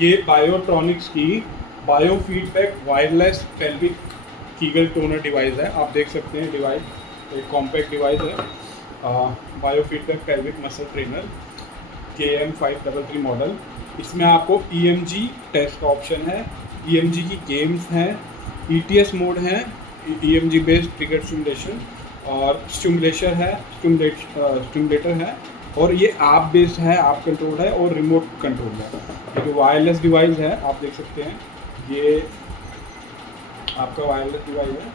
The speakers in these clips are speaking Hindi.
ये बायोट्रॉनिक्स की bio feedback wireless pelvic Kegel toner device है। आप देख सकते हैं डिवाइस एक कॉम्पैक्ट डिवाइस है, bio feedback pelvic muscle trainer KM533 model. इसमें आपको EMG टेस्ट का ऑप्शन है, EMG की गेम्स हैं, ETS मोड है, EMG बेस्ड ट्रिगर स्टिमुलेशन और स्टिमुलेटर है, और ये ऐप बेस्ड है, ऐप कंट्रोल है और रिमोट कंट्रोल है। ये जो वायरलेस डिवाइस है आप देख सकते हैं, ये आपका वायरलेस डिवाइस है,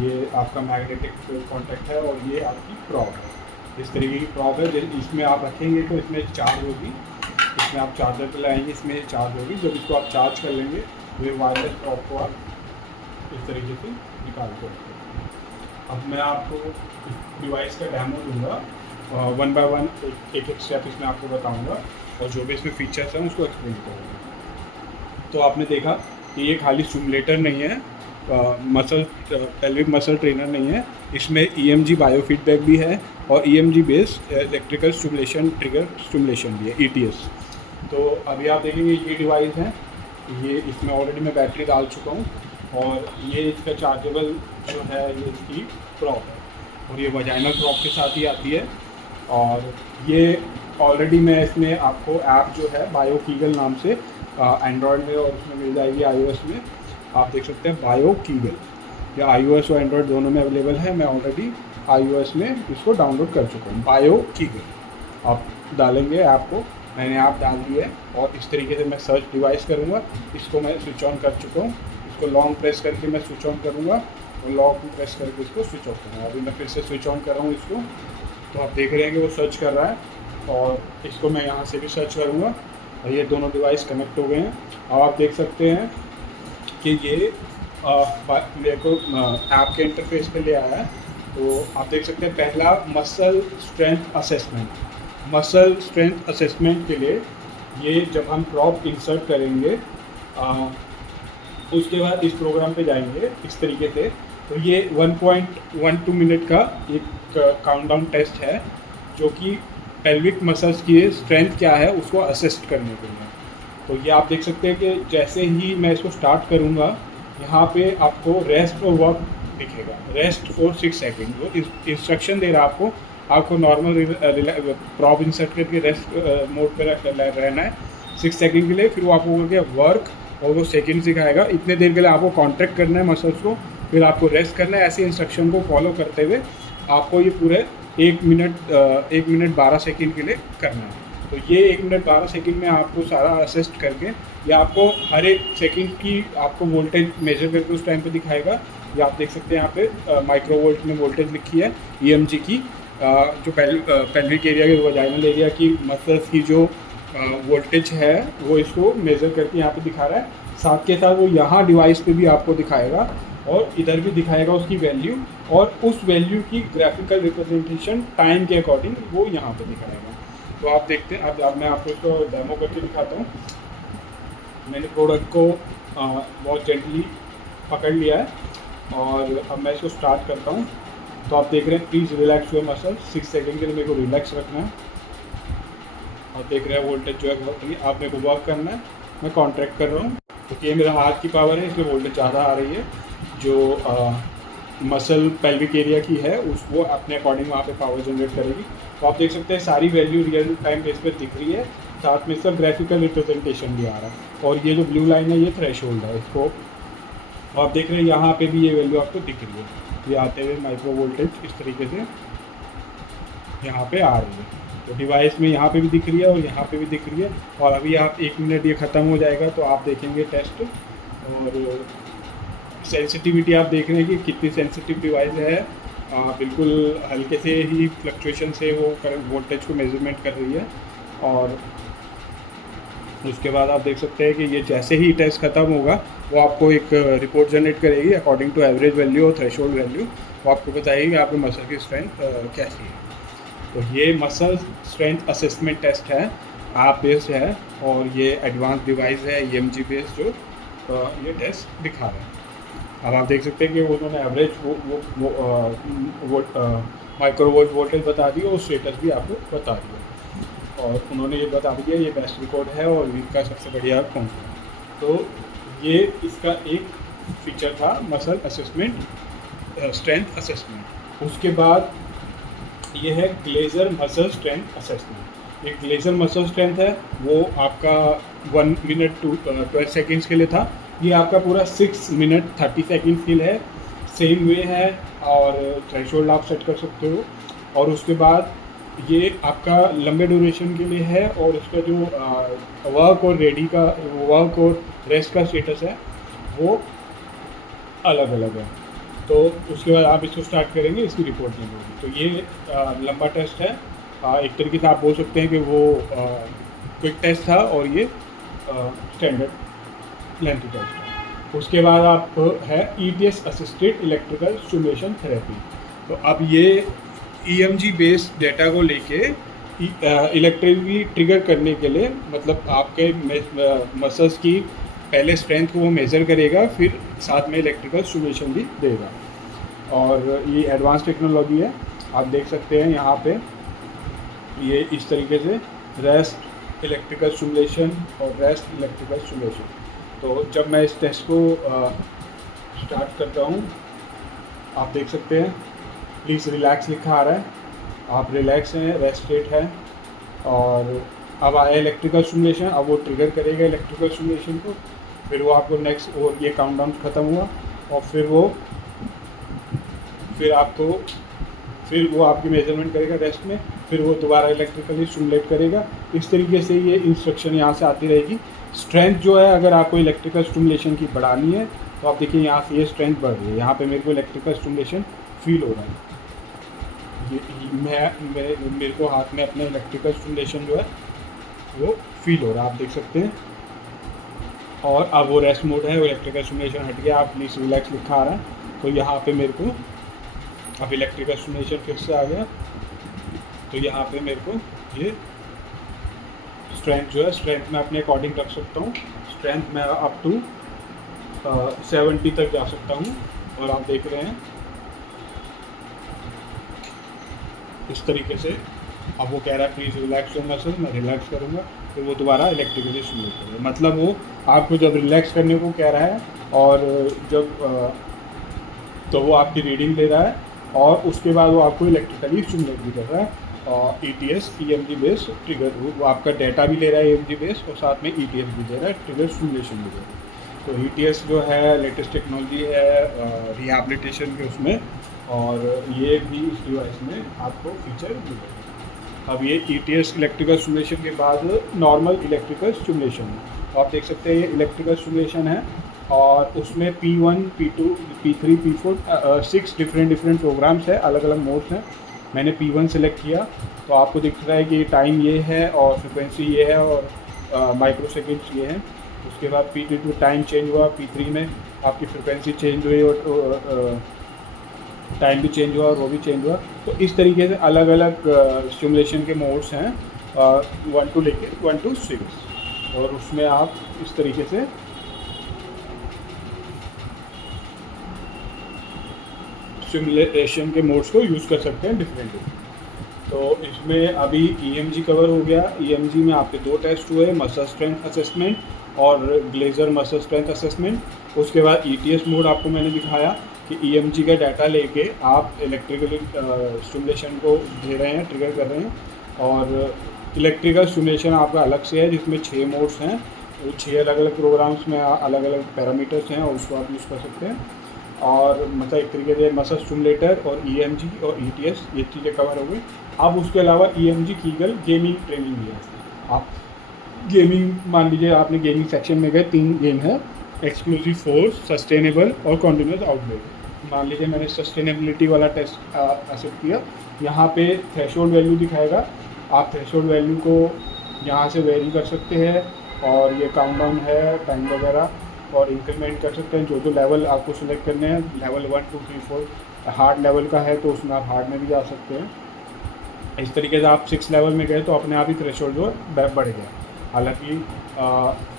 ये आपका मैग्नेटिक कॉन्टैक्ट है और ये आपकी प्रॉप है। इस तरीके की प्रॉप है, इसमें आप रखेंगे तो इसमें चार्ज होगी, इसमें आप चार्जर पे लाएंगे, इसमें चार्ज होगी। जब इसको आप चार्ज कर लेंगे तो ये वायरलेस प्रॉप को आप इस तरीके से निकाल कर रखेंगे। अब मैं आपको इस डिवाइस का डेमो दूंगा, 1 बाय 1 एक स्टेप इसमें आपको बताऊंगा और जो भी इसमें फीचर्स हैं उसको एक्सप्लेन करूँगा। तो आपने देखा कि ये खाली स्टिमुलेटर नहीं है, मसल पेल्विक मसल ट्रेनर नहीं है, इसमें EMG बायो फीडबैक भी है और EMG based electrical stimulation trigger stimulation भी है, ETS। तो अभी आप देखेंगे ये डिवाइस है, ये इसमें ऑलरेडी मैं बैटरी डाल चुका हूँ और ये इसका चार्जेबल जो है ये इसकी प्रॉप है और ये वजाइनल प्रॉप के साथ ही आती है। और ये ऑलरेडी मैं इसमें आपको ऐप जो है बायो कीगल नाम से एंड्रॉयड में और उसमें मिल जाएगी iOS में, आप देख सकते हैं बायो कीगल, या iOS और एंड्रॉयड दोनों में अवेलेबल है। मैं ऑलरेडी iOS में इसको डाउनलोड कर चुका हूँ। बायो कीगल आप डालेंगे ऐप को, मैंने ऐप डाल दी है और इस तरीके से मैं सर्च डिवाइस करूँगा। इसको मैं स्विच ऑन कर चुका हूँ, इसको लॉन्ग प्रेस करके मैं स्विच ऑन करूँगा और लॉन्ग प्रेस करके इसको स्विच ऑफ करूँगा। अभी मैं फिर से स्विच ऑन कर रहा हूँ इसको, तो आप देख रहे हैं कि वो सर्च कर रहा है और इसको मैं यहाँ से भी सर्च करूँगा और ये दोनों डिवाइस कनेक्ट हो गए हैं। अब आप देख सकते हैं कि ये मेरे को ऐप के इंटरफेस पे ले आया है। तो आप देख सकते हैं पहला मसल स्ट्रेंथ असेसमेंट के लिए ये जब हम प्रॉप इंसर्ट करेंगे उसके बाद इस प्रोग्राम पे जाएंगे इस तरीके से, तो ये 1.12 मिनट का एक काउंटडाउन टेस्ट है जो कि पेल्विक मसल्स की स्ट्रेंथ क्या है उसको असेस्ट करने के लिए। तो ये आप देख सकते हैं कि जैसे ही मैं इसको स्टार्ट करूँगा यहाँ पे आपको रेस्ट और वर्क दिखेगा, रेस्ट फॉर 6 सेकेंड। वो इंस्ट्रक्शन दे रहा है आपको नॉर्मल प्रॉप इंसर्ट करके रेस्ट मोड पे रहना है 6 सेकेंड के लिए, फिर वो आपको बोलेगा वर्क और वो सेकेंड सिखाएगा, इतने देर के लिए आपको कॉन्ट्रैक्ट करना है मसल्स को, फिर आपको रेस्ट करना है। ऐसे इंस्ट्रक्शन को फॉलो करते हुए आपको ये पूरे 1 मिनट 12 सेकेंड के लिए करना है। तो ये 1 मिनट 12 सेकेंड में आपको सारा असिस्ट करके या आपको हर एक सेकेंड की आपको वोल्टेज मेजर करके उस टाइम पे दिखाएगा। ये आप देख सकते हैं यहाँ पे माइक्रो वोल्ट में वोल्टेज लिखी है EMG की, जो पेल्विक एरिया के वजाइनल एरिया की मसल्स की जो वोल्टेज है वो इसको मेज़र करके यहाँ पे दिखा रहा है। साथ के साथ वो यहाँ डिवाइस पे भी आपको दिखाएगा और इधर भी दिखाएगा उसकी वैल्यू, और उस वैल्यू की ग्राफिकल रिप्रेजेंटेशन टाइम के अकॉर्डिंग वो यहाँ पे दिखाएगा। तो आप देखते हैं, अब मैं आपको इसको डेमो करके दिखाता हूँ। मैंने प्रोडक्ट को बहुत जेंटली पकड़ लिया है और अब मैं इसको स्टार्ट करता हूँ। तो आप देख रहे हैं please relax your muscle, 6 second के लिए मेरे को रिलैक्स रखना है और देख रहे हैं वोल्टेज जो है आप मेरे को वर्क करना है। मैं कॉन्ट्रैक्ट कर रहा हूँ क्योंकि ये मेरा हाथ की पावर है इसलिए वोल्टेज ज़्यादा आ रही है। जो मसल पेल्विक एरिया की है उस वो अपने अकॉर्डिंग वहाँ पे पावर जनरेट करेगी। तो आप देख सकते हैं सारी वैल्यू रियल टाइम बेस पर दिख रही है, साथ में इसका ग्राफिकल रिप्रेजेंटेशन भी आ रहा है। और ये जो ब्लू लाइन है ये थ्रेशोल्ड है, इसको आप देख रहे हैं यहाँ पे भी ये वैल्यू आपको दिख रही है, ये आते हुए माइक्रो वोल्टेज इस तरीके से यहाँ पे आ रही है। तो डिवाइस में यहाँ पे भी दिख रही है और यहाँ पे भी दिख रही है। और अभी आप 1 मिनट ये ख़त्म हो जाएगा तो आप देखेंगे टेस्ट, और सेंसिटिविटी आप देख रहे हैं कि कितनी सेंसिटिव डिवाइस है। बिल्कुल हल्के से ही फ्लक्चुएशन से वो करंट वोल्टेज को मेजरमेंट कर रही है। और उसके बाद आप देख सकते हैं कि ये जैसे ही टेस्ट ख़त्म होगा वो आपको एक रिपोर्ट जनरेट करेगी अकॉर्डिंग टू एवरेज वैल्यू और थ्रेशोल्ड वैल्यू। वो आपको बताएगी कि आपके मसल की स्ट्रेंथ कैसी है। तो ये मसल स्ट्रेंथ असेसमेंट टेस्ट है, ऐप बेस्ड है और ये एडवांस डिवाइस है EMG बेस्ड जो ये टेस्ट दिखा रहा है। अब आप देख सकते हैं कि उन्होंने एवरेज वो माइक्रो वोल्ट वोल्टेज बता दी और स्टेटस भी आपको बता दिया। और उन्होंने ये बता दिया ये बेस्ट रिकॉर्ड है और वीक का सबसे बढ़िया कौन सा है। तो ये इसका एक फीचर था मसल असेसमेंट, स्ट्रेंथ असेसमेंट। उसके बाद ये है ग्लेजर मसल स्ट्रेंथ असेसमेंट। एक ग्लेजर मसल स्ट्रेंथ है वो आपका 1 मिनट 12 सेकेंड्स के लिए था। ये आपका पूरा 6 मिनट 30 सेकेंड्स के लिए है। सेम वे है और थ्रेशोल्ड आप सेट कर सकते हो। और उसके बाद ये आपका लंबे ड्यूरेशन के लिए है और उसका जो वर्क और वर्क और रेस्ट का स्टेटस है वो अलग अलग है। तो उसके बाद आप इसको स्टार्ट करेंगे, इसकी रिपोर्ट नहीं होगी। तो ये लंबा टेस्ट है, एक तरीके से आप बोल सकते हैं कि वो क्विक टेस्ट था और ये स्टैंडर्ड लेंथ टेस्ट है। उसके बाद आप है ETS assisted electrical stimulation therapy. तो अब ये EMG बेस्ड डेटा को लेके इलेक्ट्रिकली ट्रिगर करने के लिए, मतलब आपके मसल्स की पहले स्ट्रेंथ को वो मेज़र करेगा, फिर साथ में इलेक्ट्रिकल स्टिमुलेशन भी देगा। और ये एडवांस टेक्नोलॉजी है, आप देख सकते हैं यहाँ पे ये इस तरीके से रेस्ट इलेक्ट्रिकल स्टिमुलेशन और रेस्ट इलेक्ट्रिकल स्टिमुलेशन। तो जब मैं इस टेस्ट को स्टार्ट करता हूँ, आप देख सकते हैं प्लीज़ रिलैक्स लिखा आ रहा है, आप रिलैक्स हैं, रेस्ट स्टेट है। और अब आया इलेक्ट्रिकल स्टिमुलेशन, अब वो ट्रिगर करेगा इलेक्ट्रिकल स्टिमुलेशन को, फिर वो आपको नेक्स्ट, और ये काउंटडाउन ख़त्म हुआ और फिर वो आपकी मेजरमेंट करेगा रेस्ट में, फिर वो दोबारा इलेक्ट्रिकली स्टिमुलेट करेगा। इस तरीके से ये इंस्ट्रक्शन यहाँ से आती रहेगी। स्ट्रेंथ जो है, अगर आपको इलेक्ट्रिकल स्टिमुलेशन की बढ़ानी है तो आप देखिए यहाँ से ये स्ट्रेंथ बढ़ रही है, यहाँ पे मेरे को इलेक्ट्रिकल स्टिमुलेशन फील हो रहा है। मेरे को हाथ में अपने इलेक्ट्रिकल स्टिमुलेशन जो है वो फील हो रहा है, आप देख सकते हैं। और अब वो रेस्ट मोड है, वो इलेक्ट्रिकल स्टिमुलेशन हट गया, आप प्लीज़ रिलैक्स लिखा आ रहा है। तो यहाँ पे मेरे को अब इलेक्ट्रिकल स्टिमुलेशन फिर से आ गया। तो यहाँ पे मेरे को ये स्ट्रेंथ जो है, स्ट्रेंथ मैं अपने अकॉर्डिंग रख सकता हूँ। स्ट्रेंथ मैं अप टू 70 तक जा सकता हूँ। और आप देख रहे हैं इस तरीके से। अब वो कह रहा है प्लीज़ रिलैक्स योर मसल, मैं रिलैक्स करूँगा, फिर वो दोबारा इलेक्ट्रिकली स्टिमुलेट करेगा। मतलब वो आपको जब रिलैक्स करने को कह रहा है और जब तो वो आपकी रीडिंग ले रहा है और उसके बाद वो आपको इलेक्ट्रिकली स्टिमुलेट भी कर रहा है। और ETS EMG बेस्ड ट्रिगर, वो आपका डाटा भी ले रहा है EMG बेस्ड और साथ में ETS भी दे रहा है, ट्रिगर स्टिमुलेशन भी दे रहा है। तो ETS जो है लेटेस्ट टेक्नोलॉजी है रिहैबिलिटेशन के उसमें, और ये भी इस डिवाइस में आपको फीचर मिलेगा। अब ये ETS इलेक्ट्रिकल स्टिमुलेशन के बाद नॉर्मल इलेक्ट्रिकल स्टिमुलेशन है। आप देख सकते हैं ये इलेक्ट्रिकल स्टिमुलेशन है और उसमें P1 P2 P3 P4 6 different programmes है, अलग अलग मोड्स हैं। मैंने P1 सेलेक्ट किया तो आपको दिख रहा है कि टाइम ये है और फ्रिक्वेंसी ये है और माइक्रो सेकेंड्स ये है। उसके बाद P2 टाइम चेंज हुआ, P3 में आपकी फ्रिक्वेंसी चेंज हुई और टाइम भी चेंज हुआ और वो भी चेंज हुआ। तो इस तरीके से अलग अलग स्टिमुलेशन के मोड्स हैं 1 to लेके 1 to 6, और उसमें आप इस तरीके से स्टिमुलेशन के मोड्स को यूज़ कर सकते हैं डिफरेंटली। तो इसमें अभी EMG कवर हो गया। EMG में आपके 2 टेस्ट हुए, मसल स्ट्रेंथ असेसमेंट और ग्लेजर मसल स्ट्रेंथ असेसमेंट। उसके बाद ETS मोड आपको मैंने दिखाया कि EMG का डाटा लेके आप इलेक्ट्रिकल स्टिमुलेशन को दे रहे हैं, ट्रिगर कर रहे हैं। और इलेक्ट्रिकल स्टिमुलेशन आपका अलग से है जिसमें 6 मोड्स हैं, वो 6 अलग अलग प्रोग्राम्स में अलग अलग पैरामीटर्स हैं और उसको आप यूज़ कर सकते हैं। और मतलब एक तरीके से मसल स्टिमुलेटर और EMG और ETS ये चीज़ें कवर हो गई। अब उसके अलावा EMG कीगल गेमिंग ट्रेनिंग भी है। आप गेमिंग, मान लीजिए आपने गेमिंग सेक्शन में गए, 3 गेम है, एक्सक्लूसिव फोर्स, सस्टेनेबल और कॉन्टिन्यूस आउटब्रेक। मान लीजिए मैंने सस्टेनेबिलिटी वाला टेस्ट एक्सेप्ट किया। यहाँ पे थ्रेशोल्ड वैल्यू दिखाएगा, आप थ्रेशोल्ड वैल्यू को यहाँ से वेरी कर सकते हैं और ये काउंटडाउन है, टाइम वगैरह, और इंक्रीमेंट कर सकते हैं। जो लेवल आपको सिलेक्ट करने हैं, लेवल 1 2 3 4 हार्ड लेवल का है तो उसमें आप हार्ड में भी जा सकते हैं। इस तरीके से आप 6 लेवल में गए तो अपने आप ही थ्रेशोल्ड जो है बढ़ गया। हालांकि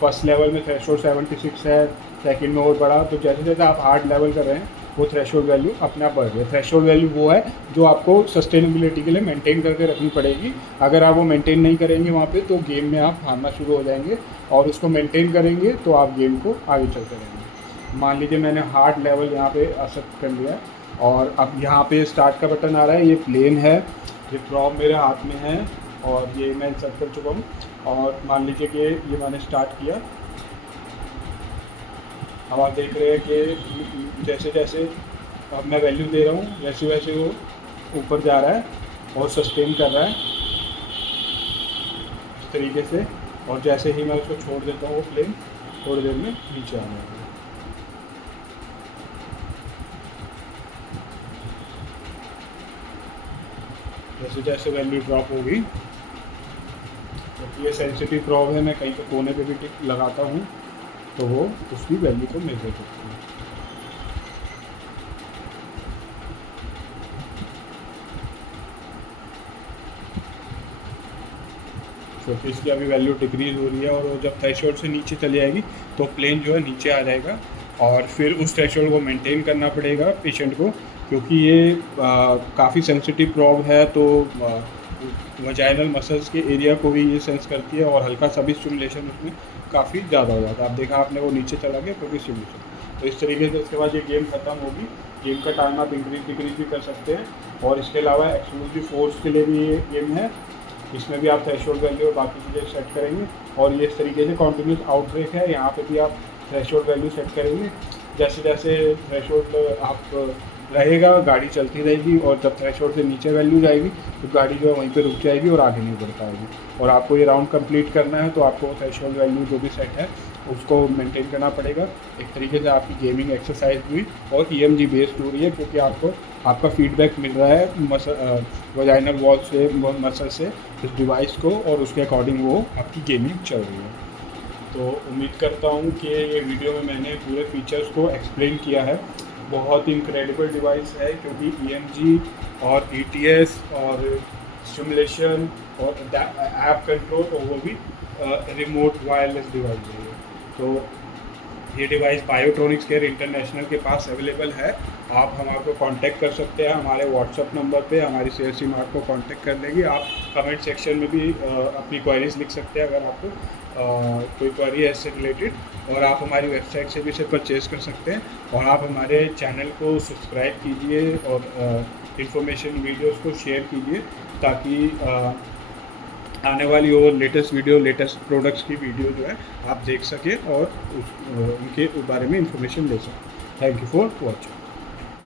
फर्स्ट लेवल में थ्रेशोल्ड 76 है, सेकंड में और बढ़ा। तो जैसे जैसे आप हार्ड लेवल कर रहे हैं वो थ्रेशोल्ड वैल्यू अपने आप बढ़ रही है। थ्रेशोल्ड वैल्यू वो है जो आपको सस्टेनेबिलिटी के लिए मेंटेन करके रखनी पड़ेगी। अगर आप वो मेंटेन नहीं करेंगे वहाँ पे तो गेम में आप हारना शुरू हो जाएंगे, और उसको मेंटेन करेंगे तो आप गेम को आगे चलते रहेंगे। मान लीजिए मैंने हार्ड लेवल यहाँ पे एक्सेप्ट कर लिया, और अब यहाँ पे स्टार्ट का बटन आ रहा है, ये प्लेन है, ये ड्रॉप मेरे हाथ में है, और ये मैं इंसर्ट कर चुका हूँ। और मान लीजिए कि ये मैंने स्टार्ट किया, अब आप देख रहे हैं कि जैसे जैसे अब मैं वैल्यू दे रहा हूँ वैसे वैसे वो ऊपर जा रहा है और सस्टेन कर रहा है इस तरीके से। और जैसे ही मैं उसको छोड़ देता हूँ वो प्लेन थोड़ी देर में नीचे आ जाएगा। जैसे जैसे वैल्यू ड्रॉप होगी, तो ये सेंसिटिव प्रॉब है, मैं कहीं पे कोने पे भी टिक लगाता हूँ तो वो उसकी वैल्यू को मेजर करती है। क्योंकि इसकी अभी वैल्यू डिक्रीज हो रही है, और वो जब थ्रेशोल्ड से नीचे चली जाएगी तो प्लेन जो है नीचे आ जाएगा, और फिर उस थ्रेशोल्ड को मेंटेन करना पड़ेगा पेशेंट को, क्योंकि ये काफ़ी सेंसिटिव प्रॉब है। तो वजाइनल मसल्स के एरिया को भी ये सेंस करती है, और हल्का सा भी स्टिमुलेशन उसमें काफ़ी ज़्यादा हो जाता है। आप देखा आपने वो नीचे चला गया क्योंकि स्टिमुलेशन। तो इस तरीके से उसके बाद ये गेम ख़त्म होगी। गेम का टाइम आप इंक्रीज डिक्रीज भी कर सकते हैं, और इसके अलावा एक्सक्लूसिव फोर्स के लिए भी ये गेम है, इसमें भी आप थ्रेशोल्ड वैल्यू और बाकी चीज़ें सेट करेंगे। और ये इस तरीके से कॉन्टिन्यूस आउटब्रेक है, यहाँ पे भी आप थ्रेशोल्ड वैल्यू सेट करेंगे। जैसे जैसे थ्रेशोल्ड आप रहेगा गाड़ी चलती रहेगी, और जब थ्रेशोल्ड से नीचे वैल्यू जाएगी तो गाड़ी जो है वहीं पे रुक जाएगी और आगे नहीं बढ़ पाएगी। और आपको ये राउंड कंप्लीट करना है तो आपको थ्रेशोल्ड वैल्यू जो भी सेट है उसको मेंटेन करना पड़ेगा। एक तरीके से आपकी गेमिंग एक्सरसाइज हुई और EMG बेस्ड हो रही है, क्योंकि आपका फीडबैक मिल रहा है वजाइनल वॉल से, मसल से इस डिवाइस को, और उसके अकॉर्डिंग वो आपकी गेमिंग चल रही है। तो उम्मीद करता हूँ कि ये वीडियो में मैंने पूरे फीचर्स को एक्सप्लेन किया है। बहुत इनक्रेडिबल डिवाइस है, क्योंकि EMG और ETS और स्टिमुलेशन और ऐप कंट्रोल, और वो भी रिमोट वायरलेस डिवाइस है। तो ये डिवाइस बायोट्रॉनिक्स केयर इंटरनेशनल के पास अवेलेबल है। आप हमारे को कांटेक्ट कर सकते हैं हमारे व्हाट्सएप नंबर पे, हमारी CSC मार्ट को कांटेक्ट कर लेंगे। आप कमेंट सेक्शन में भी अपनी क्वेरीज लिख सकते हैं अगर आपको कोई क्वेरी है इससे रिलेटेड, और आप हमारी वेबसाइट से भी इसे परचेज़ कर सकते हैं। और आप हमारे चैनल को सब्सक्राइब कीजिए और इन्फॉर्मेशन वीडियोज़ को शेयर कीजिए, ताकि आने वाली और लेटेस्ट वीडियो, लेटेस्ट प्रोडक्ट्स की वीडियो जो है आप देख सकें और उनके बारे में इंफॉर्मेशन ले सकें। Thank you for watching.